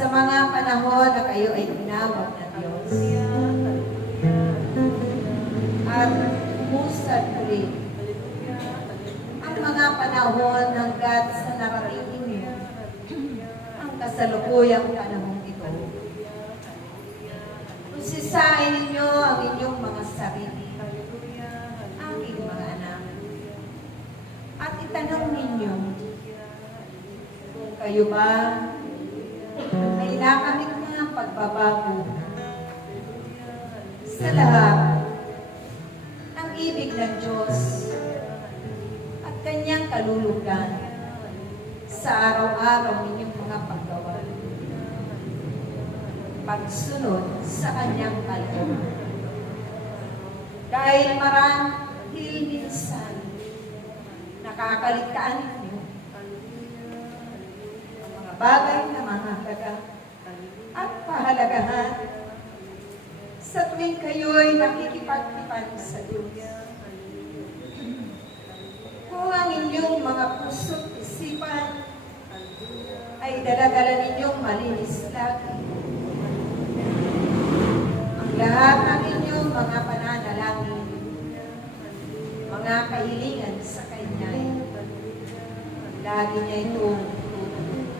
sa mga panahon na kayo ay tinawag ng Diyos. At umusad ulit ang mga panahon hanggat sa narating ninyo ang kasalukuyang panahon ito. Usisain ninyo ang inyong mga sarili, aking mga anak, at itanong ninyo kung kayo ba ay nakamit na ang pagbabago sa lahat ng ibig ng Diyos at kanyang kalulugan sa araw-araw ninyong mga paggawa. Pagsunod sa kanyang kalooban. Dahil marahil minsan nakakaligtaan ninyo ang mga bagay na mahalaga at pahalagahan sa tuwing kayo'y nakikipagtipan sa Diyos. Kung ang inyong mga puso't isipan ay dala-dala ninyong malinis lagi, ang lahat ng inyong mga pananalangin, mga kahilingan sa Kanya, lagi niya itong tutulungan.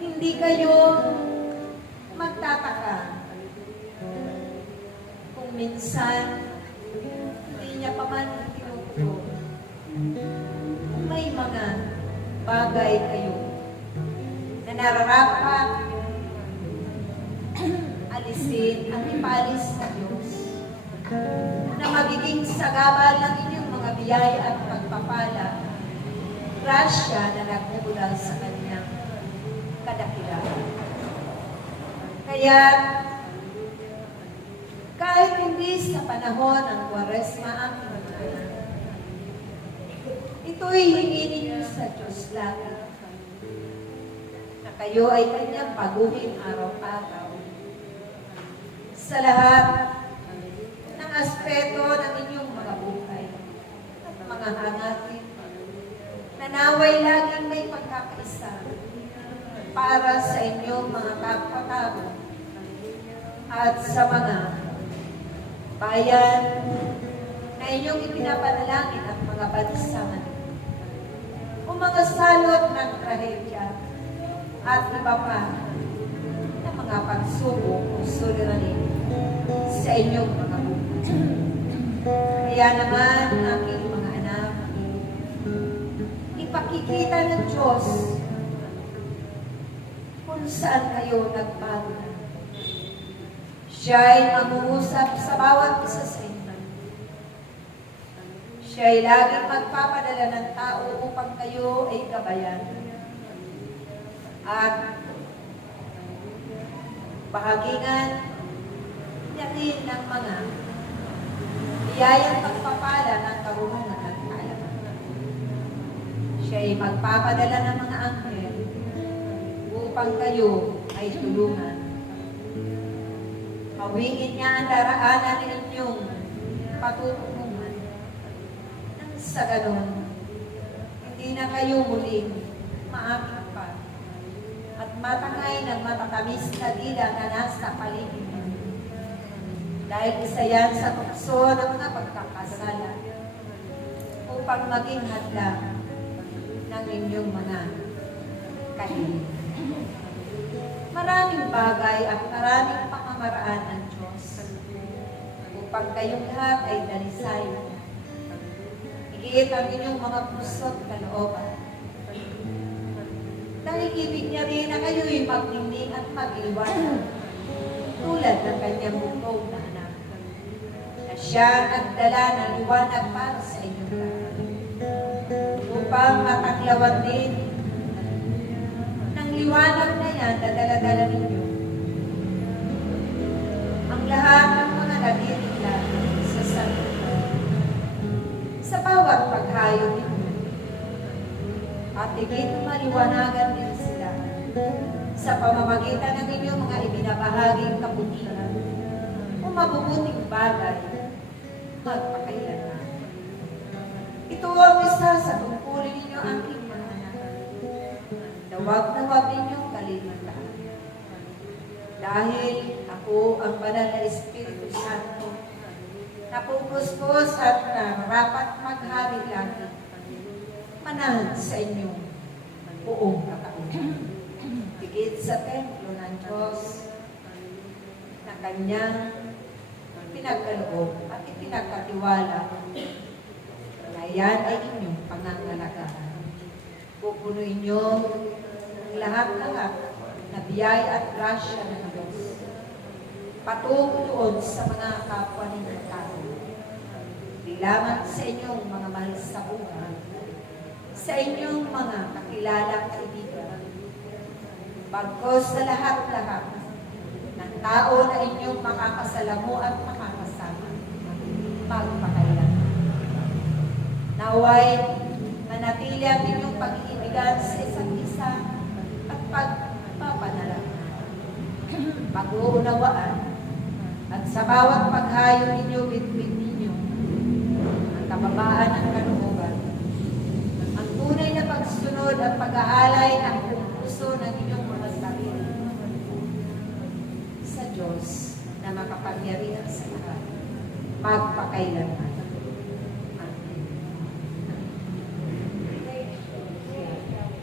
Hindi kayo magtataka kung minsan hindi niya pa man tinutulong. Kung may mga bagay kayo na nararapat alisin at ipalis sa Diyos na magiging sagabal ng inyong mga biyaya at pagpapala, grasya na nagmumula sa Kanyang kadakilaan. Kaya, kahit hindi sa panahon ng Kwaresma ang inuulan, ito'y hingin ninyo sa Diyos lagi, na kayo ay Kanyang paguhin araw-araw sa lahat ng aspeto ng inyong mga buhay at mga hangarin, na naway laging may pagkakaisa para sa inyong mga kapwa-tao at sa mga bayan na inyong ipinapanalangin at mga bansa o mga salot ng trahedya at iba pa na mga pagsubok o suliranin sa inyong mga buhay. Kaya naman, aking mga anak, ipakikita ng Diyos kung saan kayo nagbago na. Siya ay mangungusap sa bawat isa sa inyo. Siya ay laging magpapadala ng tao upang kayo ay gabayan at bahagingan niya rin ng mga biyayang pagpapala ng karunungan at kaalaman. Siya ay magpapadala ng mga anghel upang kayo ay tulungan. Mawingin niya ang daraanan ninyong patutunguhan. Nang sa ganon, hindi na kayo muling maakit pa at matangay ng matatamis na dila na nasa paligid niyo. Dahil isa yan sa tukso ng mga pagkakasala upang maging hadlang ng inyong mga kahilingan. Maraming bagay at maraming pamamaraan ng Diyos upang kayong lahat ay dalisayan. Igiit ang inyong mga puso't kalooban. Dahil ibig niya rin na kayo'y magnining at mag-iwanan tulad ng kanyang butong na anak, na siya nagdala ng liwanag para sa inyong lahat upang matanglawan din ng liwanag na yan na dala-dala ninyo ang lahat ng mga nagtitigla sa sarili sa bawat paghayo ninyo at higit maliwanagan din sila sa pamamagitan ng inyong mga ibinabahaging kabutihan o mabubuting bagay magpakailanman. Ito ang isa sa tungkulin ninyo aking mga anak. huwag na huwag ninyong kalimutan. Dahil ako ang banal na Espiritu Santo, napupuspos at narapat maghari lagi, manahan sa inyong buong katauhan. Higit sa templo ng Diyos na kanyang pinagkaloob at ipinagkatiwala na yan ay inyong pangangalagaan. Pupunuin niyo ang lahat-lahat na biyaya at grasya ng Diyos. Patungo doon sa mga kapwa ninyong tao. Bilangan sa inyong mga mahal sa buhay, sa inyong mga kakilalang kaibigan, bagkos sa lahat-lahat ng tao na inyong makakasalamu at makakasama, magpakailan. Naway, manatili ang inyong pag-iibigan sa isa't isa at pagpapanalangin, pag-uunawaan, at sa bawat paghayo ninyo, bitbit ninyo ang kababaan ng kalooban, ang tunay na pagsunod at pag-aalay ng puso ng inyong mga sarili sa Diyos na makapangyarihan sa lahat, magpakailanman.